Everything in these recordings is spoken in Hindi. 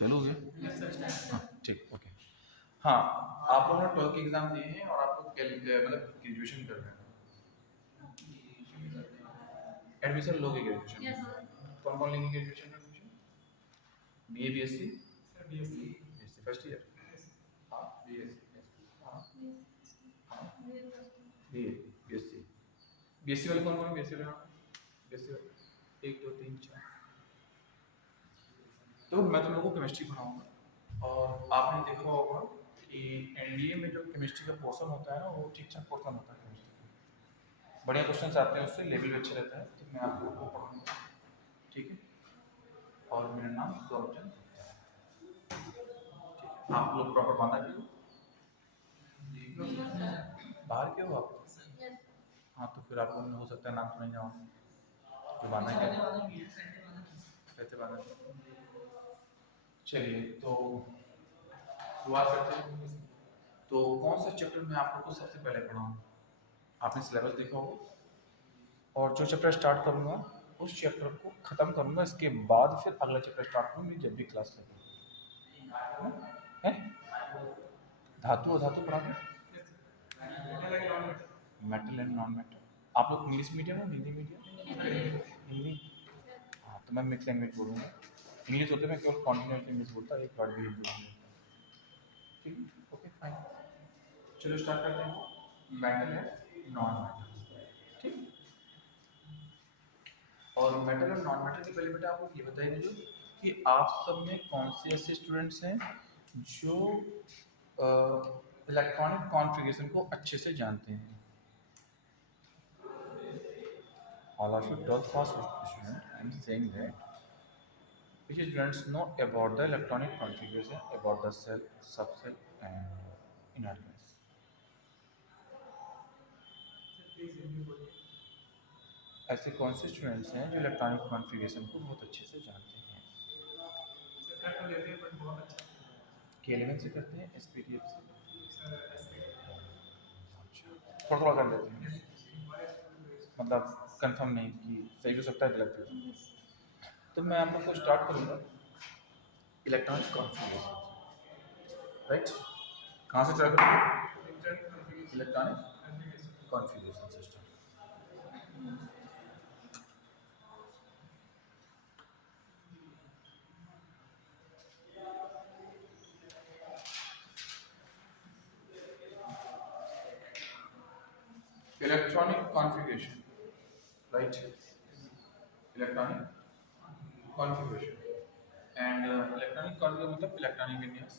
चलोगे? हाँ ठीक, ओके। हाँ, आप लोगों ने 12 के एग्जाम दिए हैं और आप लोग मतलब ग्रेजुएशन कर रहे हैं। एडमिशन लोगे ग्रेजुएशन में? कौन कौन लेंगे ग्रेजुएशन में admission? B A B S C? B S C first year. हाँ बी एस सी। हाँ हाँ B A B S C. B S C वाले कौन कौन बी एस सी वाले? बी एस सी वाले 1 2 3 4। तो मैं तुम लोगों को केमिस्ट्री पढ़ाऊंगा और आपने देखा होगा कि एनडीए में जो केमिस्ट्री का पोर्शन होता है ना, वो ठीक ठाक पोर्शन होता है केमिस्ट्री का। बढ़िया क्वेश्चन आते हैं उससे, लेवल भी अच्छा रहता है, तो मैं आप लोगों को पढ़ाऊंगा। ठीक है? और मेरा नाम सौरभचंद गुप्ता है। ठीक है, आप लोग प्रॉपर माना क्यों? बाहर क्यों आप? हाँ तो फिर आप लोगों ने हो सकता है नाम तो नहीं जाओ, तो माना क्या कहते बाना। चलिए तो शुरुआत करते हैं। तो कौन सा चैप्टर मैं आप लोग को सबसे पहले पढ़ाऊँ? आपने सिलेबस देखा होगा, और जो चैप्टर स्टार्ट करूँगा उस चैप्टर को ख़त्म करूँगा, इसके बाद फिर अगला चैप्टर स्टार्ट करूँगी जब भी क्लास लगेगी। है धातु और धातु पढ़ा मेटल एंड नॉन मेटल। आप लोग इंग्लिश मीडियम हो हिंदी मीडियम? हिंदी। हाँ तो मैं मिक्स लैंग्वेज बोलूँगा। इंग्लिश होते मैं केवल कॉन्टिनेंटल इंग्लिश बोलता, एक वर्ड भी हिंदी बोलूँगा। ठीक है, ओके फाइन। चलो स्टार्ट करते हैं। Metal and non metal. ठीक। और मेटल और नॉन मेटल के पहले बेटा आप लोग ये बताइए मुझे कि आप सब में कौन से ऐसे स्टूडेंट्स हैं जो इलेक्ट्रॉनिक कॉन्फ़िगरेशन को अच्छे से जानते हैं? All of you 12th pass student, I am saying that which students know about the electronic configuration, about the cell, subcell and inner gas. ऐसे कौन से स्टूडेंट्स हैं जो इलेक्ट्रॉनिक कॉन्फ़िगरेशन को बहुत अच्छे से जानते हैं? के11 से करते हैं, एसपीटीएफ से? थोड़ा थोड़ा कर लेते हैं, मतलब कंफर्म नहीं कि सही हो सकता है गलत भी हो सकता है। तो मैं आप लोग को स्टार्ट करूँगा इलेक्ट्रॉनिक कॉन्फ़िगरेशन, राइट? कहाँ से स्टार्ट करूँगा? इलेक्ट्रॉनिक कॉन्फ़िगरेशन से start. Electronic configuration, right? Electronic configuration and electronic configuration मतलब इलेक्ट्रॉनिक विन्यास।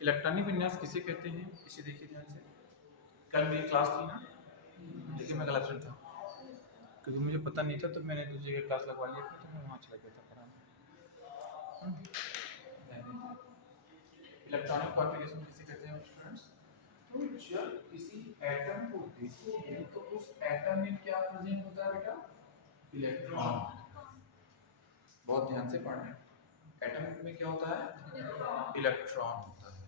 इलेक्ट्रॉनिक विन्यास किसे कहते हैं? इसे देखिए ध्यान से। कल मेरी क्लास थी ना, देखिए मैं गलत था क्योंकि मुझे पता नहीं था, तो मैंने दूसरी जगह क्लास लगवा लिया था, तो मैं वहाँ चला गया था पढ़ाने। इलेक्ट्रॉनिक कॉन्फ़िगरेशन किसे कहते हैं स्टूडेंट्स? तो जब किसी एटम को देखते हैं तो उस एटम में क्या प्रेजेंट होता है बेटा? इलेक्ट्रॉन। बहुत ध्यान से पढ़ना। एटम में क्या होता है? इलेक्ट्रॉन होता है।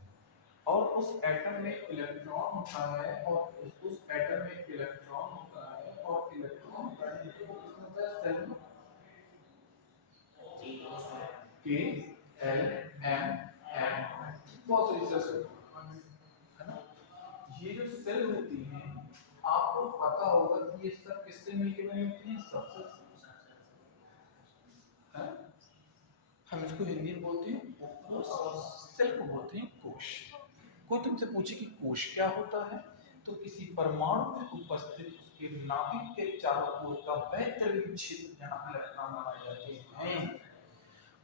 और उस एटम में इलेक्ट्रॉन होता है और उस एटम में इलेक्ट्रॉन होता है और इलेक्ट्रॉन होता है, तो वो किसमें होता है? सेल में। के एल एम एन, बहुत सारी सेल्स है ना। ये जो सेल होती हैं, आपको पता होगा कि ये सब किससे मिलकर बनी होती हैं? सबसे है? हम इसको हिंदी में बोलते हैं कोश, सेल को बोलते हैं कोश। कोई तुमसे पूछे कि कोश क्या होता है, तो किसी परमाणु में उपस्थित उसके नाभिक के चारों ओर का वह त्रिविम क्षेत्र जहां इलेक्ट्रॉन बनाए जाते हैं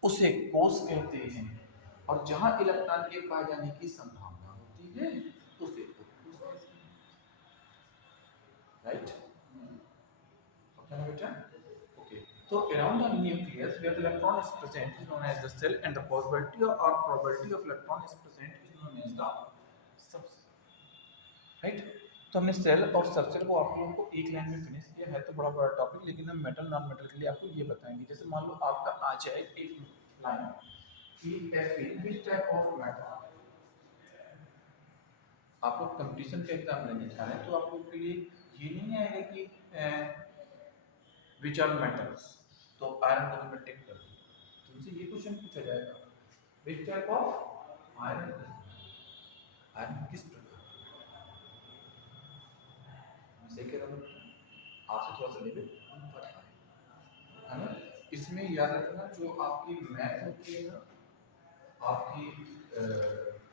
उसे कोश कहते हैं, और जहां इलेक्ट्रॉन के पाए जाने की संभावना होती है उसे कोश कहते हैं, राइट? ओके ना बेटा? ओके, तो around the nucleus where the electron is present is known as the cell, and the possibility or probability of electron is present is known as the subcell, right? तो हमने सेल और सबसेल को आप लोगों को एक लाइन में फिनिश किया है, तो बड़ा बड़ा टॉपिक, लेकिन हम मेटल नॉन मेटल के लिए आपको ये बताएंगे। जैसे मान लो आपका आ जाए एक लाइन कि Fe which type of metal, आप लोग कंपटीशन का एग्जाम लेने जा रहे हैं, तो आप लोग के लिए ये नहीं आएगा कि विच आर मेटल्स, तो आयरन को तो मैं टिक कर दूं, तुमसे ये क्वेश्चन पूछा जाएगा which type of iron, iron किस प्रकार, मैं सही कह रहा हूँ आपसे थोड़ा सा लेवल ऊपर है ना। इसमें याद रखना जो आपकी मैथ होती है ना, आपकी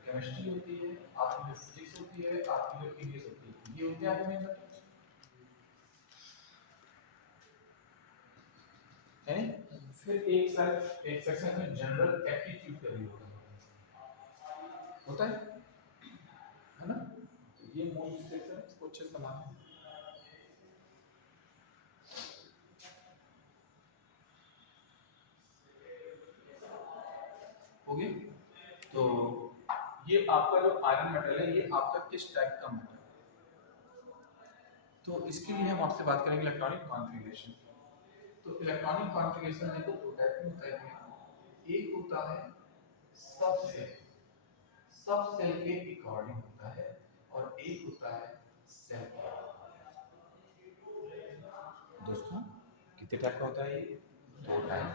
केमिस्ट्री होती है, आपकी जो फिजिक्स होती है, आपकी जो इंग्लिश होती है, ये होते हैं आपके मेन सब्जेक्ट है नहीं। फिर एक सेक्शन में जनरल एप्टीट्यूड का भी होता है ना। तो ये मोस्ट सेक्शन इसको अच्छे से समझना होगी। तो ये आपका जो आयरन मेटल है ये आपका किस टाइप का मेटल है, तो इसके लिए हम आपसे बात करेंगे इलेक्ट्रॉनिक कॉन्फ़िगरेशन। तो इलेक्ट्रॉनिक कॉन्फ़िगरेशन देखो दो टाइप में होता है, एक होता है सब सेल, सब सेल के अकॉर्डिंग होता है, और एक होता है सेल। दोस्तों कितने टाइप का होता है ये, दो टाइप।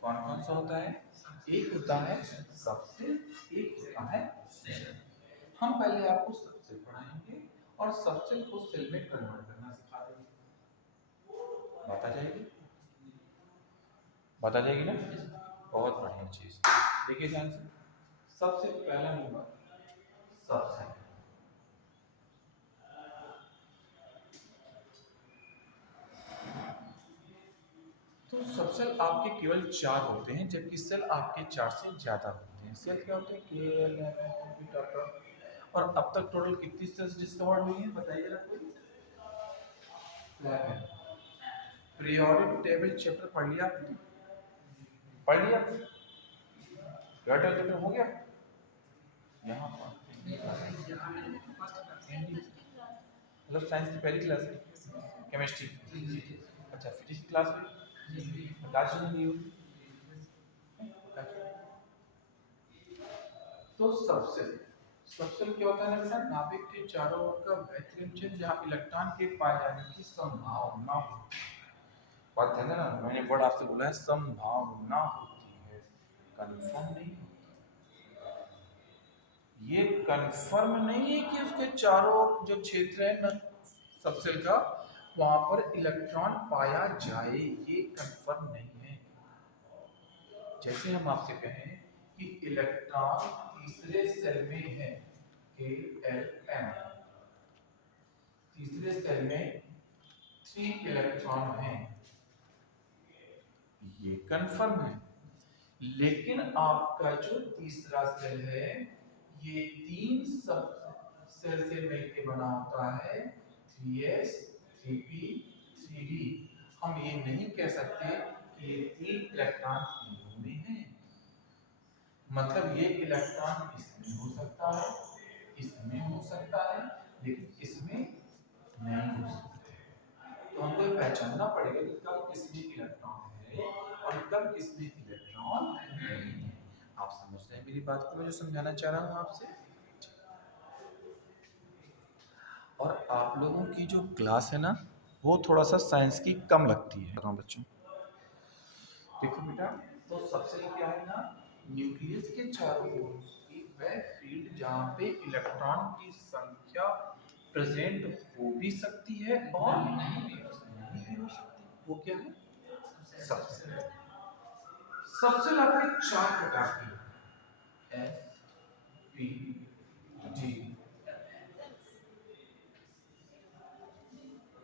कौन कौन सा होता है, एक होता है सबसेल, एक होता है सेल। हम पहले आपको सबसेल पढ़ाएंगे और सबसेल को सेल में कन्वर्ट करना सिखा देंगे। बात आ जाएगी, बात आ जाएगी ना, बहुत बढ़िया चीज। देखिए ध्यान से, सबसे पहला नंबर सबसेल। तो सबसेल आपके केवल 4 होते हैं, जबकि सेल आपके 4 से ज्यादा होते हैं। सेल क्या होते हैं, केएल, और अब तक टोटल कितनी सेल्स डिस्कवर्ड हुई हैं बताइए जरा कोई। पीरियोडिक टेबल चैप्टर पढ़ लिया आपने, पढ़ लिया पीरियोडिक टेबल हो गया यहाँ पर, मतलब साइंस की पहली क्लास है, केमिस्ट्री, अच्छा फिजिक्स की क्लास में प्रकाश नहीं होगी। तो सबसे सबसे क्या होता है बेटा, नाभिक के चारों ओर का बेहतरीन क्षेत्र जहाँ इलेक्ट्रॉन के पाए जाने की संभावना होती है। बात है ना, मैंने वर्ड आपसे बोला है संभावना होती है, कंफर्म नहीं होती। ये कंफर्म नहीं है कि उसके चारों ओर जो क्षेत्र है ना सबसेल का, वहां पर इलेक्ट्रॉन पाया जाए, ये कंफर्म नहीं है। जैसे हम आपसे कहें कि इलेक्ट्रॉन तीसरे सेल में है, के एल एम, तीसरे सेल में 3 इलेक्ट्रॉन हैं, ये कंफर्म है। लेकिन आपका जो तीसरा सेल है ये 3 सब सेल से मिलकर बना होता है, 3s 3p 3d। हम ये नहीं कह सकते कि ये 3 इलेक्ट्रॉन तीनों में है, मतलब ये इलेक्ट्रॉन इसमें हो सकता है, इसमें हो सकता है, लेकिन इसमें नहीं हो सकता। तो हमको पहचानना पड़ेगा कि कब किसमें इलेक्ट्रॉन है और कब किसमें इलेक्ट्रॉन नहीं है। आप समझ रहे हैं मेरी बात को, मैं जो समझाना चाह रहा हूँ आपसे। और आप लोगों की जो क्लास है ना वो थोड़ा सा साइंस की कम लगती है बच्चों। देखो बेटा, तो सबसे क्या है ना, न्यूक्लियस के चारों ओर की वह फील्ड जहाँ पे इलेक्ट्रॉन की संख्या प्रेजेंट हो भी सकती है और नहीं भी हो सकती, वो क्या है सबसे। सबसे आपके 4 प्रकार की, S P D,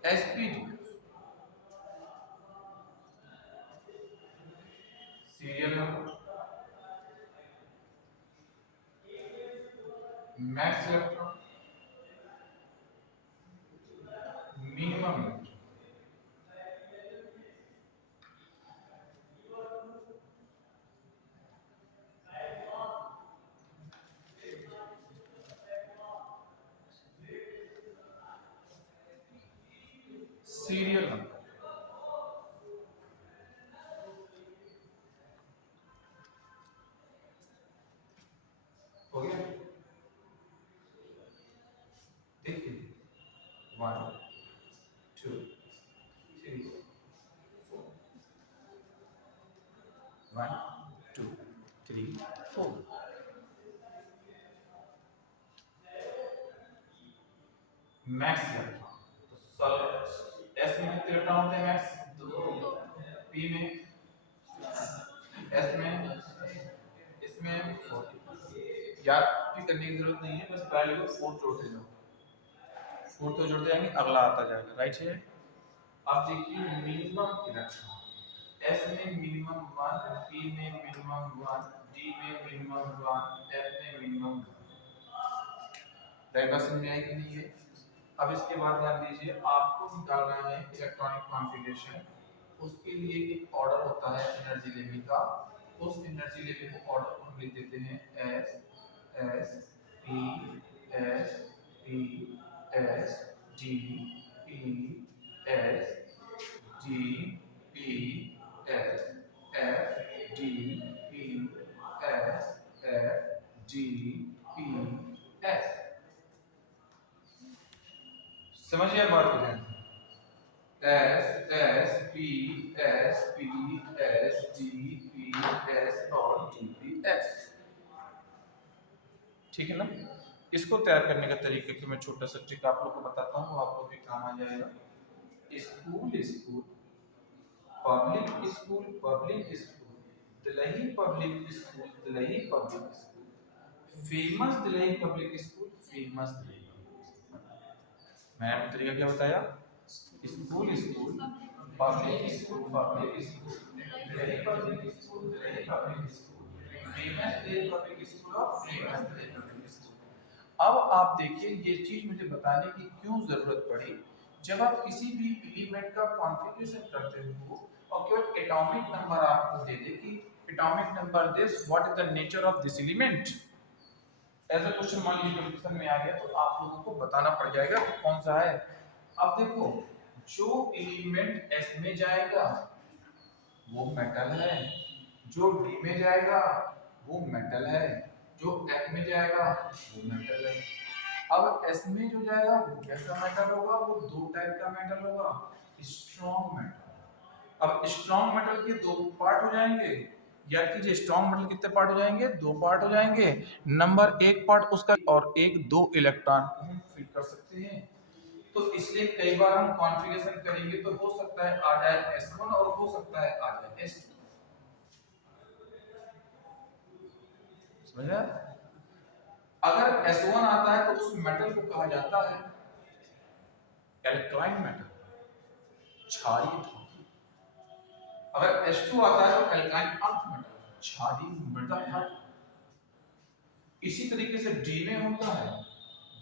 S P D serial number, max electron, minimum electron, serial number. हो गया, देखिए 1 2 3 4, 1 2 3 4। मैक्स इलेक्ट्रॉन तो एस में कितने इलेक्ट्रॉन होते हैं मैक्स? 2। पी में, एस में, इसमें 40। याद भी करने की जरूरत नहीं है, बस वैल्यू को 4 जोड़ते जाओ, 4 तो जोड़ते जाएंगे, अगला आता जाएगा। राइट है। अब देखिए मिनिमम इलेक्ट्रॉन, एस में मिनिमम 1, पी में मिनिमम 1, डी में मिनिमम 1, एफ में मिनिमम 1। डायवर्सन में आएगी नहीं है। अब इसके बाद ध्यान दीजिए, आपको निकालना है इलेक्ट्रॉनिक कॉन्फ़िगरेशन। उसके लिए एक ऑर्डर होता है एनर्जी लेवल का। उस एनर्जी लेवल को ऑर्डर हम लिख देते हैं S S P S P S D P S D P S F D P S F D P S. समझिए बात को ध्यान से। S S P S P S D P S और डी पी एस। ठीक है ना। इसको तैयार करने का तरीका कि मैं छोटा सा ट्रिक आप लोग को बताता हूँ, आप लोग के काम आ जाएगा। School school public school public school, Delhi public school Delhi public school, famous Delhi public school famous Delhi public school. मैंने आपको तरीका क्या बताया? School school public school Delhi public school Delhi public school, famous Delhi public school और फेमस दिल्ली पब्लिक स्कूल। अब आप देखिए ये चीज मुझे बताने की क्यों जरूरत पड़ी। जब आप किसी भी एलिमेंट का कॉन्फ़िगरेशन करते हो और केवल एटॉमिक नंबर आपको दे दे कि atomic number this, what is the nature of this element, ऐसा क्वेश्चन मान लीजिए क्वेश्चन में आ गया, तो आप लोगों को बताना पड़ जाएगा कि कौन सा है। अब देखो, जो एलिमेंट एस में जाएगा वो मेटल है, जो डी में जाएगा वो मेटल है, जो एफ में जाएगा वो मेटल है। अब एस में जो जाएगा वो कैसा मेटल होगा? वो दो टाइप का मेटल होगा, स्ट्रॉन्ग मेटल। अब स्ट्रॉन्ग मेटल के दो पार्ट हो जाएंगे। याद कीजिए, स्ट्रॉन्ग मेटल कितने पार्ट हो जाएंगे? दो पार्ट हो जाएंगे। नंबर एक पार्ट उसका और एक दो इलेक्ट्रॉन को हम फिल कर सकते हैं। तो इसलिए कई बार हम कॉन्फ़िगरेशन करेंगे तो हो सकता है आ जाए S1 और हो सकता है आ जाए S2। समझा? अगर S1 आता है तो उस मेटल को कहा जाता है एल्कलाइन मेटल, क्षारीय धातु। अगर S2 आता है तो एल्काइन अर्थ मेटल, क्षारीय मृदा धातु। इसी तरीके से D में होता है।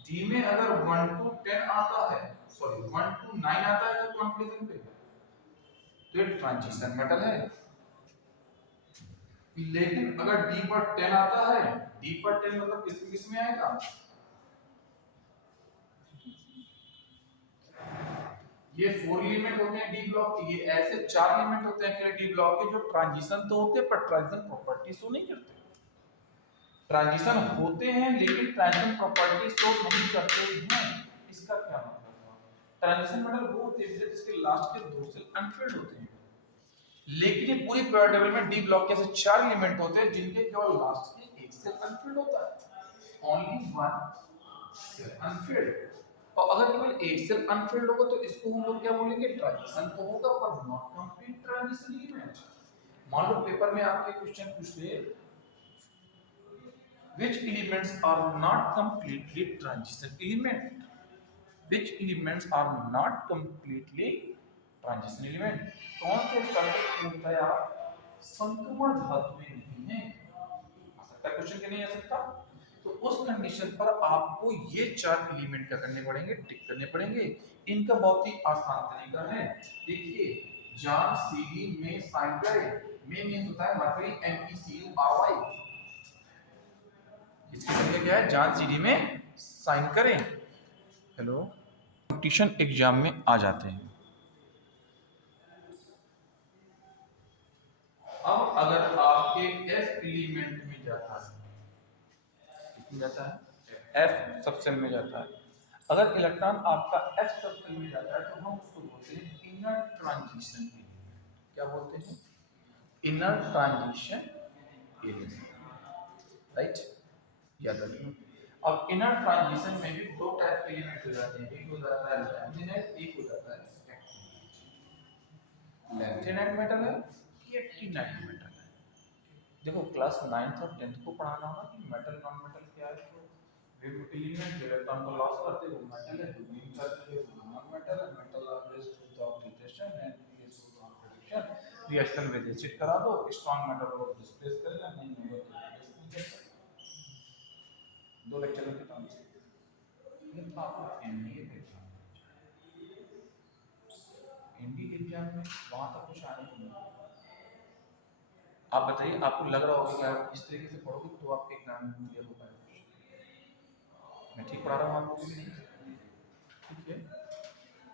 D में अगर 1 to 10 आता है, सॉरी 1 to 9 आता है तो कॉन्फ़िगरेशन पे तो ये ट्रांजिशन मेटल है। लेकिन अगर D पर 10 आता है, D पर 10 मतलब किस में आएगा? ये 4 एलिमेंट होते हैं डी ब्लॉक के, ये ऐसे 4 एलिमेंट होते हैं डी ब्लॉक के जो ट्रांजिशन तो होते हैं पर ट्रांजिशन प्रॉपर्टी शो नहीं करते। ट्रांजिशन होते हैं लेकिन ट्रांजिशन प्रॉपर्टी शो नहीं करते हैं। इसका क्या मतलब हुआ? ट्रांजिशन मेटल वो होते हैं जिसके लास्ट के दो सेल अनफिल्ड होते हैं, लेकिन ये पूरी पीरियोडिक टेबल में डी ब्लॉक के ऐसे 4 एलिमेंट होते हैं जिनके केवल लास्ट के एक सेल अनफिल्ड होता है, ओनली वन सेल अनफिल्ड। और अगर केवल एक सेल अनफिल्ड होगा तो इसको हम लोग क्या बोलेंगे? ट्रांजिशन तो होगा पर नॉट कंप्लीट ट्रांजिशन एलिमेंट। मान लो पेपर में आपके क्वेश्चन पूछ ले which elements are not completely transition element, which elements are not completely transition element, कौन से तत्व होता है आप संक्रमण धातुएं नहीं है? आ सकता क्वेश्चन के नहीं आ सकता। तो उस कंडीशन पर आपको ये 4 एलिमेंट क्या करने पड़ेंगे? टिक करने पड़ेंगे। इनका बहुत ही आसान तरीका है। देखिए, जॉन सीडी में साइन करें, में मींस होता है मर्करी, MECURY। इसका मतलब क्या है? जॉन सीडी में साइन करें। हेलो, कंपटीशन एग्जाम में आ जाते हैं। अब अगर आपके एफ एलिमेंट में जाता है, किसमें जाता है? एफ सब सेल में जाता है। अगर इलेक्ट्रॉन आपका एफ सब सेल में जाता है तो हम उसको बोलते हैं इनर ट्रांजिशन एलिमेंट। क्या बोलते हैं? Inner transition element. राइट, याद रखना। अब इनर ट्रांजिशन में भी दो टाइप के एलिमेंट हो जाते हैं, एक हो जाता है लैमिनेट, एक हो जाता है एक्टिनेट। लैमिनेट मेटल है कि एक्टिनेट मेटल है। देखो क्लास 9th और 10th को पढ़ाना होगा कि मेटल नॉन मेटल क्या है। तो एलिमेंट इलेक्ट्रॉन को लॉस करते वो मेटल है, जो गेन करते हैं वो नॉन मेटल है। Metal always with oxidation and case of reduction reaction में एसिड करा दो, स्ट्रांग मेटल को डिस्प्लेस कर लेना, नहीं होगा तो रिप्लेस नहीं कर सकते। दो लेक्चर में खत्म। लेकिन आपको एनडीए एग्जाम में वहां तक कुछ आने को नहीं। आप बताइए, आपको लग रहा होगा कि आप इस तरीके से पढ़ोगे तो आपके एग्जाम में क्लियर हो पाएगा। मैं ठीक पढ़ा रहा हूँ आपको कि नहीं? ठीक है,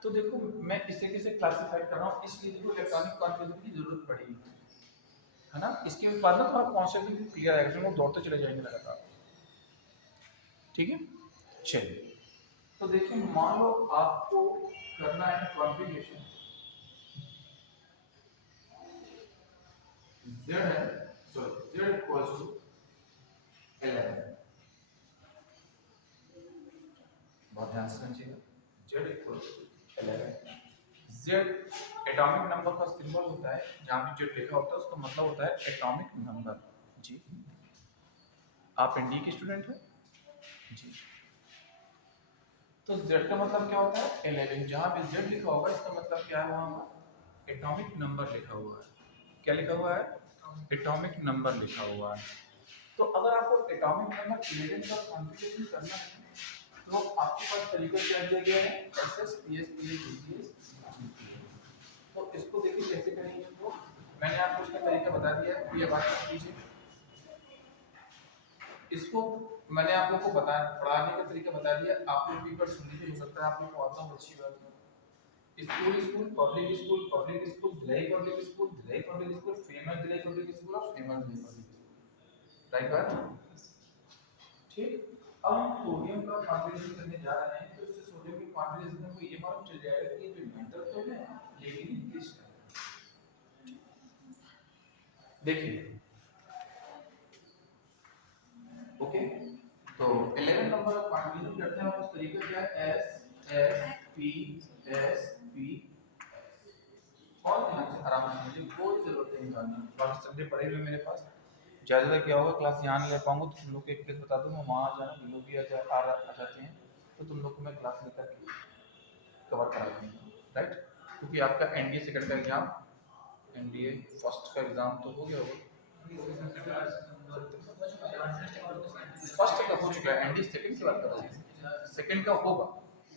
तो देखो मैं इस तरीके से क्लासिफाई कर रहा हूँ, इसलिए देखो इलेक्ट्रॉनिक कॉन्फ़िगरेशन की जरूरत पड़ेगी, है ना। इसके बाद में थोड़ा कॉन्सेप्ट भी क्लियर आएगा, फिर वो दौड़ते चले जाएंगे लगातार। ठीक है, चलिए तो देखिए मान लो आपको करना है कॉन्फ़िगरेशन z है, सॉरी z इक्वल्स टू 11, बहुत ध्यान से समझिएगा, z equals to 11। z atomic number का सिंबल होता है, जहां भी z लिखा होता है उसका मतलब होता है एटॉमिक नंबर। जी, आप एनडीए के स्टूडेंट हैं जी, तो z का मतलब क्या होता है 11। जहां भी z लिखा होगा इसका मतलब क्या है, वहां एटॉमिक नंबर लिखा हुआ है। क्या लिखा हुआ है? एटॉमिक नंबर लिखा हुआ है। तो अगर आपको एटॉमिक नंबर 11 का कॉन्फ़िगरेशन करना है तो आपके पास तरीका क्या दिया गया है, एसएस पीएस पीएस डीपीएस। तो इसको देखिए कैसे करेंगे, तो मैंने आपको इसका तरीका बता दिया है, ये बात कीजिए। इसको मैंने आप लोगों को पढ़ाने का तरीका बता दिया। आप लोग पेपर सुन लीजिए, हो सकता है आप लोग को आता हो, अच्छी बात है। School school public school public school Bhilai public school Bhilai public school famous Bhilai public school और famous Bhilai public school, right बात। ठीक, अब हम सोडियम का कॉन्फ़िगरेशन करने जा रहे हैं, तो इससे सोडियम के कॉन्फ़िगरेशन में ये मालूम चल जाएगा कि ये जो मेटल तो है लेकिन किस देखिए। ओके, तो 11 नंबर ऑफ कॉन्फ़िगरेशन करते हैं, उस तरीका क्या है, S S P S P. और ध्यान से आराम से समझिए, कोई जरूरत नहीं जानने की, बाकी सब्जेक्ट पढ़े हुए मेरे पास। ज़्यादा क्या होगा, क्लास यहाँ नहीं ले पाऊंगा तो तुम लोग को एक प्लेस बता दूंगा, वहाँ आ जाना, लोग भी आ जाते हैं, तो तुम लोग को मैं क्लास लेकर के कवर करा दूंगा, राइट। क्योंकि आपका एनडीए सेकंड का एग्जाम, एनडीए फर्स्ट का एग्जाम तो हो गया होगा, फर्स्ट का हो चुका है, एनडीए सेकंड की बात कर रहा हूँ, सेकंड का होगा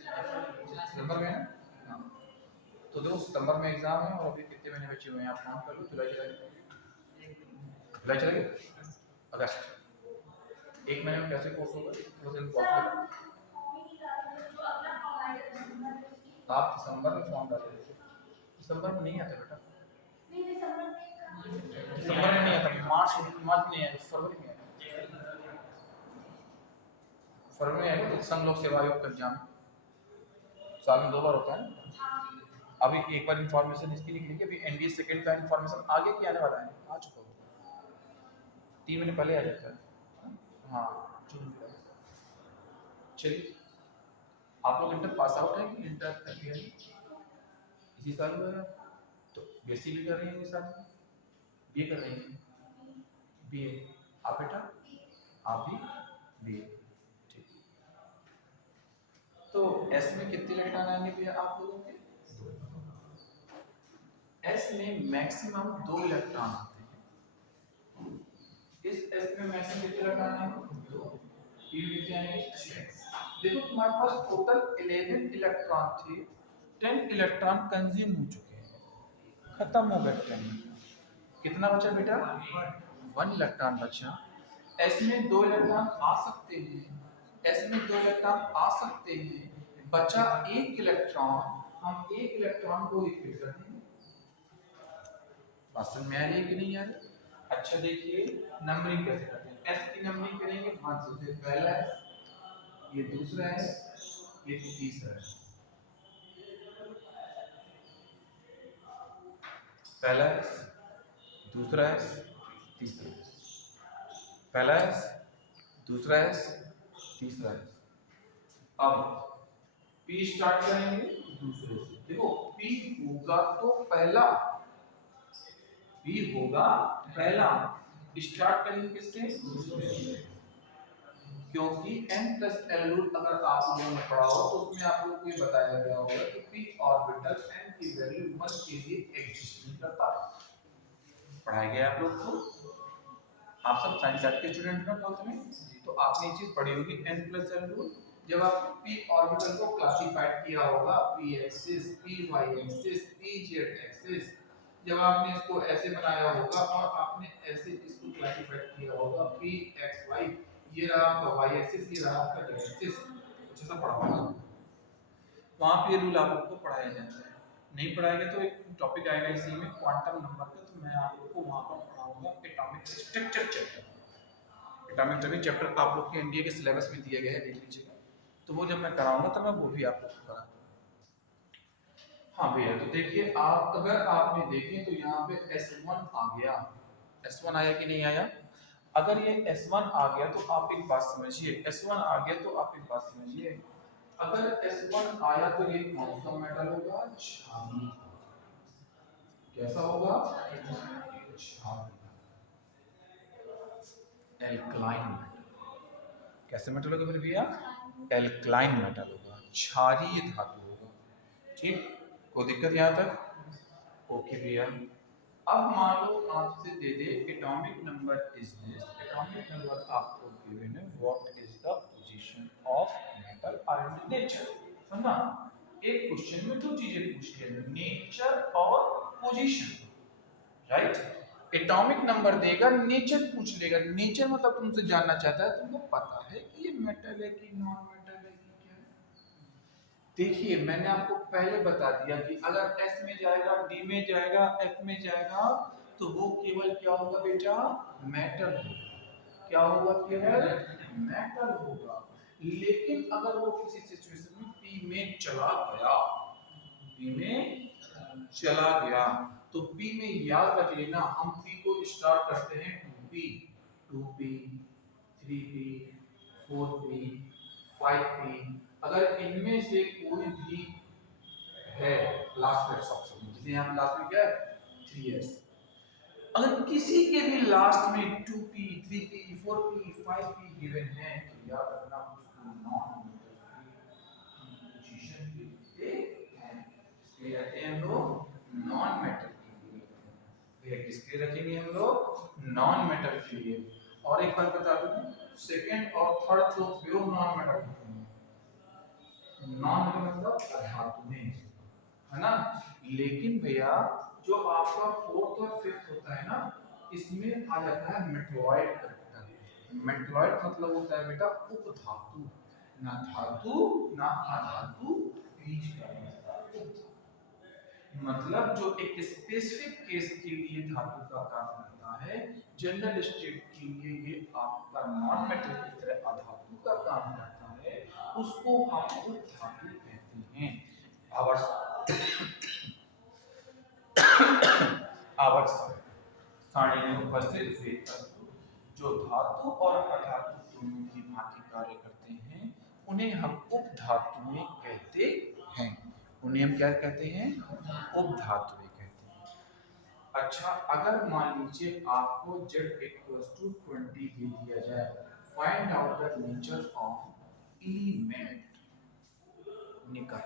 सितंबर में है ना। हाँ, तो देखो सितंबर में एग्जाम है और अभी कितने महीने बचे हुए हैं, आप काउंट कर लो। जुलाई जुलाई चलेगा, अगस्त, एक महीने में कैसे कोर्स होगा, थोड़ा सा इम्पॉसिबल। आप दिसंबर में फॉर्म डाले थे, दिसंबर में नहीं आता बेटा, दिसंबर में नहीं आता, मार्च मार्च में आएगा, फरवरी में आएगा, फरवरी में आएगा। तो संघ लोक सेवा आयोग का एग्जाम साल में 2 बार होता है। अभी एक बार इन्फॉर्मेशन इसकी निकली कि अभी एनडीए सेकंड का इन्फॉर्मेशन आगे की आने वाला है, आ चुका होगा, 3 महीने पहले आ जाता है। हाँ, जून जुलाई। चलिए, आप लोग इंटर पास आउट है कि इंटर कर लिया है? इसी साल हुआ है, तो बीएससी भी कर रही है इस साल, बीए कर रही है, बीए। आप बेटा, आप भी बीए, ठीक। तो एस में कितने इलेक्ट्रॉन आएंगे भैया आप लोगों के? एस में मैक्सिमम 2 इलेक्ट्रॉन आते हैं। इस एस में मैक्सिमम कितने इलेक्ट्रॉन आएंगे? 2। ये कितने आएंगे? 6। देखो तुम्हारे पास टोटल 11 इलेक्ट्रॉन थे, 10 इलेक्ट्रॉन कंज्यूम हो चुके हैं, खत्म हो गए 10। कितना बचा बेटा? 1 इलेक्ट्रॉन बचा। एस में 2 इलेक्ट्रॉन आ सकते हैं, एस में 2 इलेक्ट्रॉन आ सकते हैं, बचा 1 इलेक्ट्रॉन, हम 1 इलेक्ट्रॉन को ही फिल कर देंगे। बात समझ में आ रही है कि नहीं आ रही? अच्छा देखिए नंबरिंग कैसे करते हैं, एस की नंबरिंग करेंगे 1 से, पहला है, ये दूसरा है, ये तीसरा है। पहला है, दूसरा है, तीसरा है, पहला है, दूसरा एस, तीसरा एस। अब पी स्टार्ट करेंगे दूसरे से। देखो पी होगा तो पहला, पी होगा पहला, स्टार्ट करेंगे किससे, दूसरे से। क्योंकि n प्लस एल रूल अगर आप लोगों ने पढ़ा हो तो उसमें आप लोगों को ये बताया गया होगा कि p ऑर्बिटल n की वैल्यू 1 के लिए एग्जिस्ट नहीं करता। पढ़ाया गया आप लोग को, आप सब साइंस सेट के स्टूडेंट हैं ट्वेल्थ में, तो आपने ये चीज पढ़ी होगी n प्लस एल रूल। जब आपने p ऑर्बिटल को क्लासिफाइड किया होगा p axis, p y axis, p z axis, जब आपने इसको ऐसे बनाया होगा और आपने ऐसे इसको क्लासिफाइड किया होगा p x y, ये रहा आपका y एक्सिस, ये रहा आपका z एक्सिस, कुछ ऐसा पढ़ा होगा। वहां पे ये रूल आप लोग को पढ़ाया जाता है। नहीं पढ़ाएगा तो एक टॉपिक आएगा इसी में क्वांटम नंबर का, तो मैं आप लोग को वहां पर पढ़ाऊंगा atomic structure chapter. Atomic structure chapter आप लोग के एनडीए के सिलेबस में दिया गया है, देख लीजिएगा। तो वो जब मैं कराऊंगा तब मैं वो भी आप लोग को कराऊंगा। हाँ भैया, तो देखिए आप अगर आपने देखें तो यहाँ पे S1 आ गया, S1 आया कि नहीं आया? अगर ये S1 आ गया तो आप एक बात समझिए, S1 आ गया तो आप एक बात समझिए, अगर S1 आया तो ये कौन सा मेटल होगा? क्षारीय। कैसा होगा? क्षारीय, एल्कलाइन मेटल। कैसे मेटल होगा मेरे भैया? एल्कलाइन मेटल होगा, क्षारीय धातु होगा। ठीक, कोई दिक्कत यहाँ तक? ओके भैया। अब मान लो आपसे दे दे atomic number is this, atomic number आपको गिवन है, what is the position of metal in nature. समझा? एक क्वेश्चन में दो चीजें पूछ लिया, नेचर और पोजीशन, राइट? एटॉमिक नंबर देगा, नेचर पूछ लेगा। नेचर मतलब तुमसे जानना चाहता है तुमको पता है कि ये मेटल है कि नॉन मेटल है कि क्या है। देखिए मैंने आपको पहले बता दिया कि अगर S में जाएगा, D में जाएगा, F में जाएगा तो वो केवल क्या होगा बेटा? मेटल होगा। क्या होगा? केवल मेटल होगा। लेकिन अगर वो किसी सिचुएशन में P में चला गया, P में चला गया तो P में याद रख लेना, हम P को स्टार्ट करते हैं 2P, 2P, 3P, 4P, 5P। अगर इनमें से कोई भी है लास्ट में ऑप्शन, जिसे हम लास्ट में क्या है 3s, अगर किसी के भी लास्ट में 2P, 3P, 4P, 5P given है तो याद रखना उसको नॉन पोजीशन पे हैं। इसके कहते हैं हम लोग नॉन मेटल के लिए। किसके रखेंगे हम लोग? नॉन मेटल के लिए। और एक बात बता दूं, सेकंड और थर्ड तो प्योर नॉन मेटल होते हैं। नॉन मेटल मतलब धातु में, है ना? लेकिन भैया जो आपका फोर्थ और फिफ्थ होता है ना, इसमें आ जाता है मेटलॉइड कैरेक्टर। मेटलॉइड मतलब होता है बेटा उपधातु, ना धातु ना अधातु, बीच का मतलब जो एक स्पेसिफिक केस के लिए धातु का काम करता है, जनरल स्टेट के लिए ये आपका नॉन मेटल की तरह अधातु का काम करता है, उसको हम उपधातु कहते हैं। आवर्त सारणी में उपस्थित हुए तत्व जो धातु और अधातु दोनों की भांति कार्य करते हैं, उन्हें हम उपधातुएं कहते हैं। उन्हें हम क्या कहते हैं? उपधातुएं कहते हैं। अच्छा, अगर मान लीजिए आपको Z=20 दे दिया जाए, find out the nature of element निकल,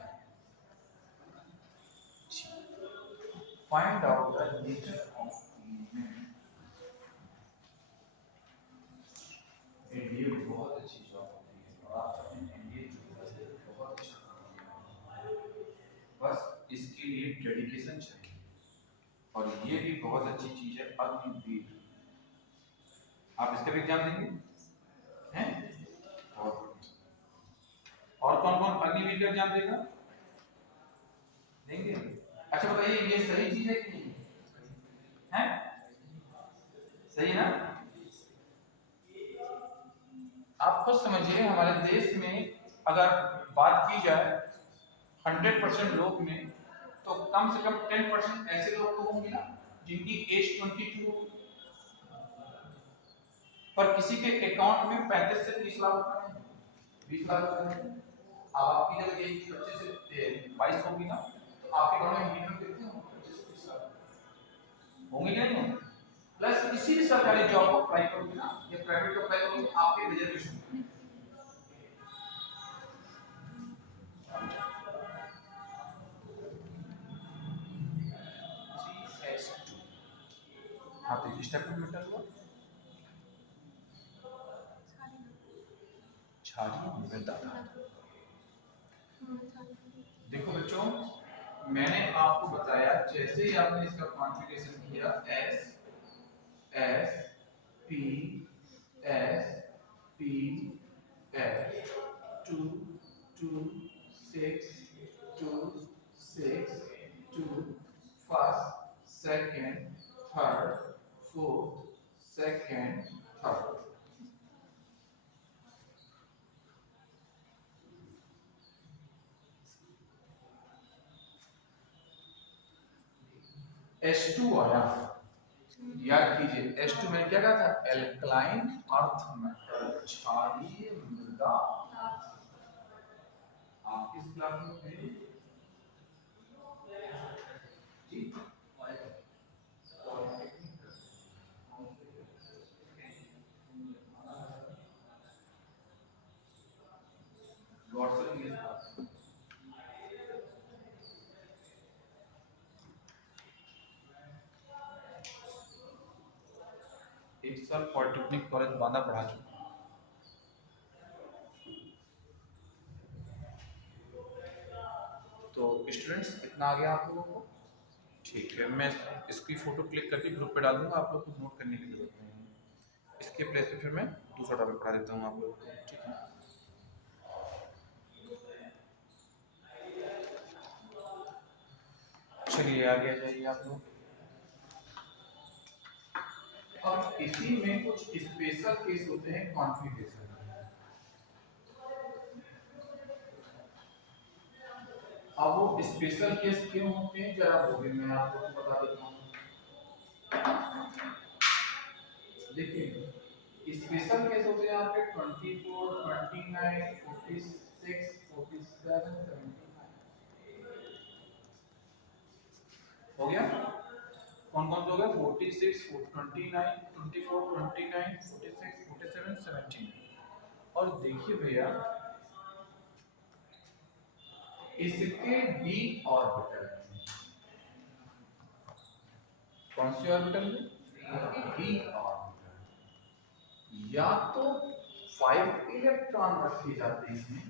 find out the nature of element। NDA बहुत अच्छी जॉब होती है और आप अपने एनडीए बहुत अच्छा काम किया है, बस इसके लिए डेडिकेशन चाहिए। और ये भी बहुत अच्छी चीज है अग्निवीर, आप इसका भी एग्जाम देंगे हैं? और कौन कौन अग्निवीर का एग्जाम देगा? देंगे। अच्छा बताइए ये सही चीज है कि नहीं है? सही है ना? आप खुद समझिए, हमारे देश में अगर बात की जाए 100% लोग में, तो कम से कम 10% ऐसे लोग तो होंगे ना जिनकी एज 22, पर किसी के अकाउंट में 35 से 30 लाख रुपए नहीं, 20 लाख रुपए नहीं। अब आपकी जब एज 25 से 22 होगी ना, तो आपके अकाउंट में मिनिमम कितने होंगे? 25 से 30 लाख होंगे कि नहीं होंगे? प्लस किसी भी सरकारी जॉब को अप्लाई करोगे ना या प्राइवेट को अप्लाई करोगे, आपके रिजर्वेशन हाँ तो स्टेप मीटर हुआ छाड़ी मिलता था। देखो बच्चों, मैंने आपको बताया जैसे ही आपने इसका कॉन्फ़िगरेशन किया S S P S P S 2 2 6 2 6 2 first second third fourth second third H2 आया। याद कीजिए H2 में क्या कहा था? एल्कलाइन अर्थ मेटल, क्षारीय मृदा। आप किस क्लास में थे जी? गॉडसन की क्लास। एक साल पॉलिटेक्निक कॉलेज बांदा पढ़ा चुका। तो स्टूडेंट्स इतना आ गया आप लोगों को? ठीक है, मैं इसकी फोटो क्लिक करके ग्रुप पे डाल दूंगा, आप लोग को नोट करने की जरूरत नहीं है। इसके प्लेस पे फिर मैं दूसरा टॉपिक पढ़ा देता हूँ आप लोगों को, ठीक है? चलिए आगे आ जाइए आप लोग। अब इसी में कुछ स्पेशल केस होते हैं कॉन्फ़िगरेशन। अब वो स्पेशल केस क्यों होते हैं जरा वो भी मैं आपको बता देता हूँ। देखिए स्पेशल केस होते हैं आपके 24 29 46 47 79 हो गया। कौन कौन से हो गया? 46 29 24 29 46 47 17। और देखिए भैया इसके डी ऑर्बिटल, कौन सी ऑर्बिटल में? डी ऑर्बिटल, या तो 5 इलेक्ट्रॉन रखे जाते हैं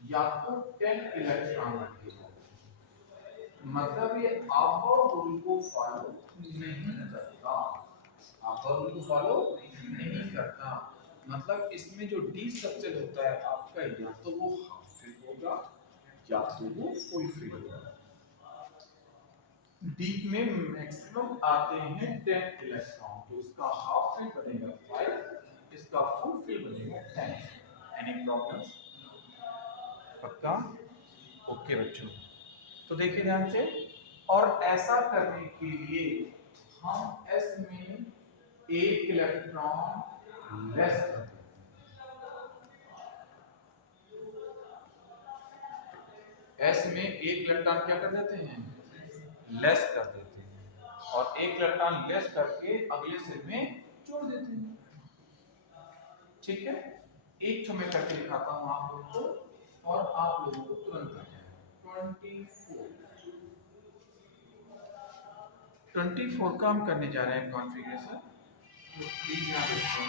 या तो 10 इलेक्ट्रॉन रखे जाते हैं। मतलब ये अपर रूल को फॉलो नहीं करता, अपर रूल को फॉलो नहीं करता। मतलब इसमें जो डी सबसेल होता है आपका, या तो वो हाफ फिल होगा या तो वो फुल फिल होगा। डीप में मैक्सिमम आते हैं 10 इलेक्ट्रॉन, तो इसका हाफ फिल बनेगा 5, इसका फुल फिल बनेगा 10। Any problems? पक्का? ओके बच्चों, तो देखिए ध्यान से। और ऐसा करने के लिए हम एस में एक इलेक्ट्रॉन लेस कर देते हैं। एस में एक इलेक्ट्रॉन क्या कर देते हैं? लेस कर देते हैं, और एक इलेक्ट्रॉन लेस करके अगले सेल में जोड़ देते हैं। ठीक है, एक तो मैं करके दिखाता हूं आप लोगों को और आप लोगों को तुरंत आ जाएगा। 24 का हम करने जा रहे हैं कॉन्फ़िगरेशन, तो प्लीज ध्यान रखें।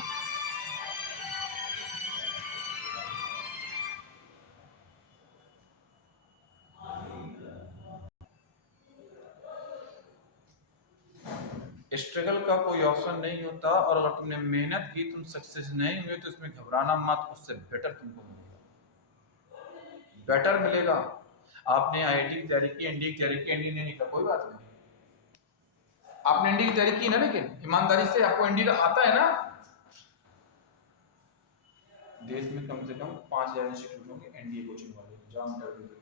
स्ट्रगल का कोई ऑप्शन नहीं होता, और अगर तुमने मेहनत की, तुम सक्सेस नहीं हुए तो इसमें घबराना मत, उससे बेटर तुमको मिलेगा, बेटर मिलेगा। आपने आईआईटी की तैयारी की, एनडीए की तैयारी की, एनडीए नहीं निकला कोई बात नहीं, आपने एनडीए की तैयारी की ना, लेकिन ईमानदारी से आपको एनडीए आता है ना। देश में कम से कम 5000 इंस्टीट्यूट होंगे एनडीए कोचिंग वाले, जाओ इंटरव्यू दो,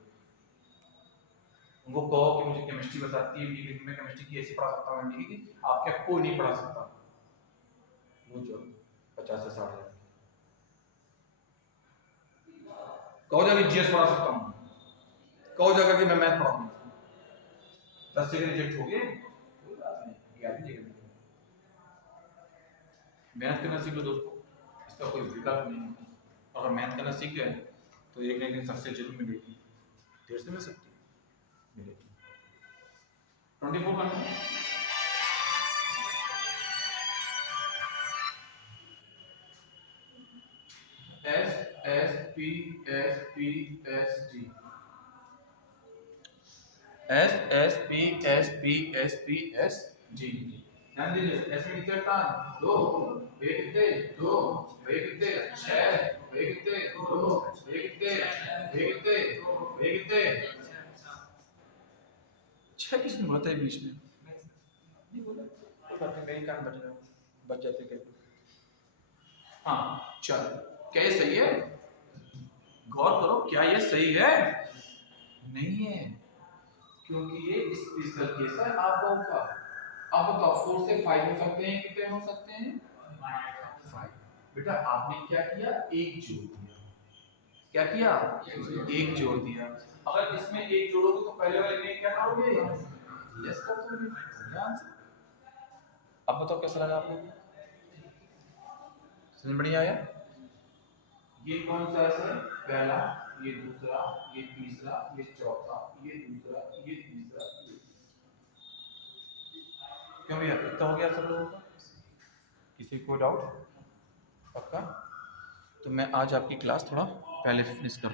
उनको कहो कि मुझे केमिस्ट्री बताती है, मैं केमिस्ट्री की ऐसी पढ़ा सकता हूँ एनडीए की, आप क्या कोई नहीं पढ़ा सकता, वो जो 50 से 60 हज़ार। कहो जाकर जीएस पढ़ा सकता हूँ, कहो जाकर कि मैं मैथ पढ़ाऊंगा, 10 से रिजेक्ट हो गए, कोई बात नहीं, 11 जगह मेहनत करना सीख लो दोस्तों, इसका कोई विकल्प नहीं है। अगर मेहनत करना सीख गए तो एक ना एक दिन सक्सेस जरूर मिलेगी, देर से मिल सकती है, मिलेगी। 24 करना S S P S P S D, S S P S P S P S D. ध्यान दीजिए, एस में कितने टाइम? 2, वे कितने? 2, वे कितने? 6, वे कितने? 2, वे कितने? वे कितने? वे कितने? 6 किसने बोला था बीच में? नहीं बोला, कोई बात नहीं, मेरी कान बच जाते कभी। हाँ चल, क्या ये सही है? गौर करो, क्या ये सही है? नहीं है, क्योंकि ये स्पेशल केस है आप लोगों का। अब बताओ 4 से 5 हो सकते हैं, कितने हो सकते हैं? 5। बेटा आपने क्या किया? एक जोड़ दिया। क्या किया? एक जोड़ दिया। अगर इसमें एक जोड़ोगे तो पहले वाले में क्या करोगे? लेस कर दोगे। अब बताओ कैसा लगा आपको? समझ में बढ़िया आया? ये कौन सा है? पहला, ये दूसरा, ये तीसरा, ये चौथा, ये दूसरा, ये तीसरा, ये। क्यों भैया इतना हो गया सब लोगों का? किसी को डाउट? पक्का? तो मैं आज आपकी क्लास थोड़ा पहले फिनिश कर